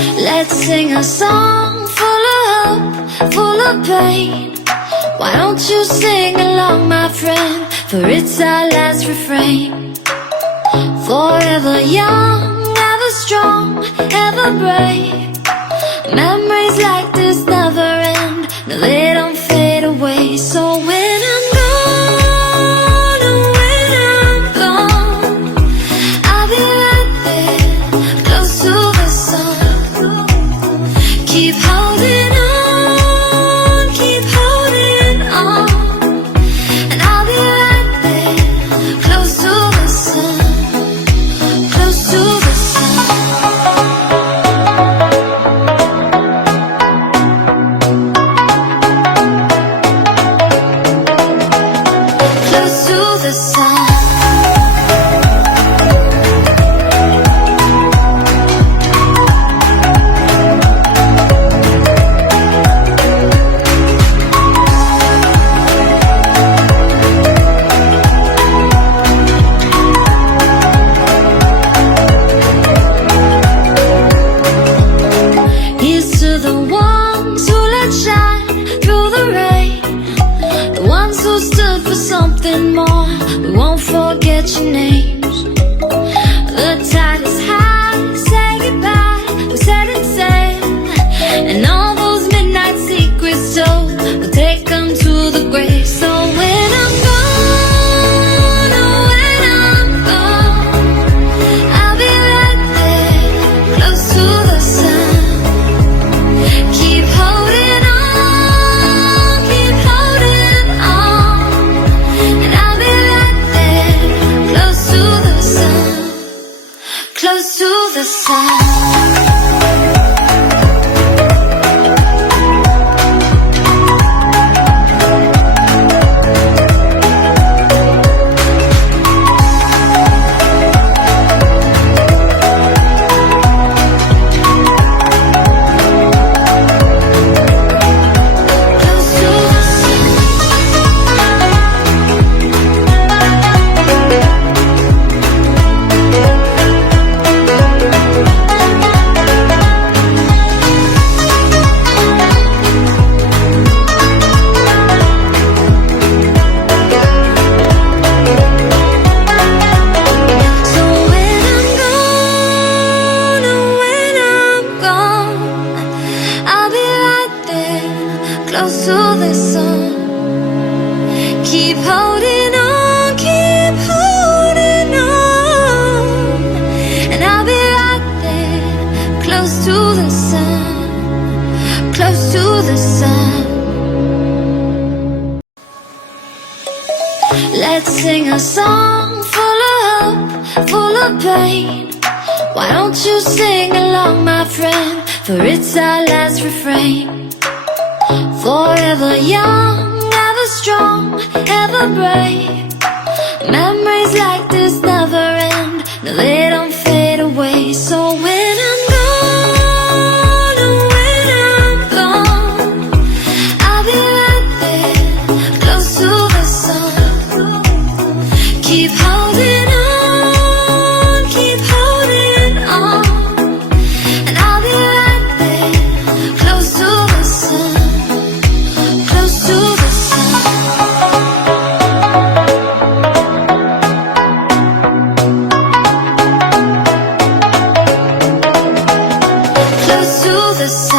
Let's sing a song full of hope, full of pain. Why don't you sing along, my friend? For it's our last refrain. Forever young, ever strong, ever brave. Memories like this never end. No, they don't fade away. So when I'm gone, oh, when I'm gone, I'll be right there, close to the sun. Keep holding on, keep holding on, and I'll be right there, close to the sun, close to the sun. Close to the sun. Here's to the ones who let shine through the rain, the ones who stood for something more. We won't forget your names. The tide is high, say goodbye, we're setting sail, and all those midnight secrets told, we'll take them to the grave. So when I'm gone, oh, when I'm gone, I'll be right there, close to the sun. Keep holding on, keep holding on, and I'll be right there, close to the sun, close to the sun. So when I'm gone, oh, when I'm gone, I'll be right there, close to the sun. Keep holding on, keep holding on, and I'll be right there, close to the sun, close to the sun. Let's sing a song full of hope, full of pain. Why don't you sing along, my friend? For it's our last refrain. Forever young, ever strong, ever brave. Memories like this never end. No, they don't fade away. So when I'm gone, oh, when I'm gone, I'll be right there, close to the sun. Keep holding on, keep holding on, and I'll be right there, close to the sun, close to the sun. Close to the sun.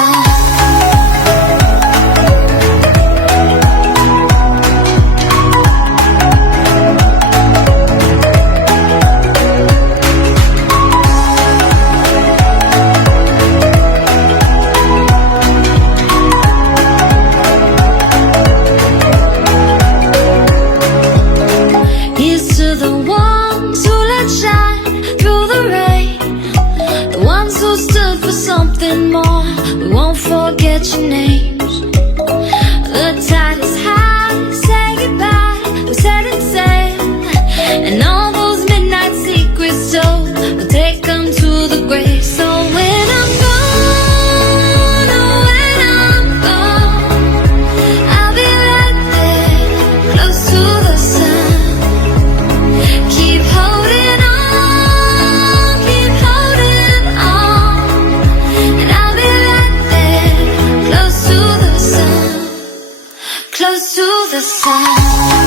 Here's to the ones who let shine through the rain, the ones who stood for something more. We won't forget your names. The tide is high, say goodbye, we're setting sail, and all those midnight secrets told, we'll take them to the grave. So when I'm gone, oh, when I'm gone, I'll be right there, close to the sun. Keep holding on, keep holding on, and the sun.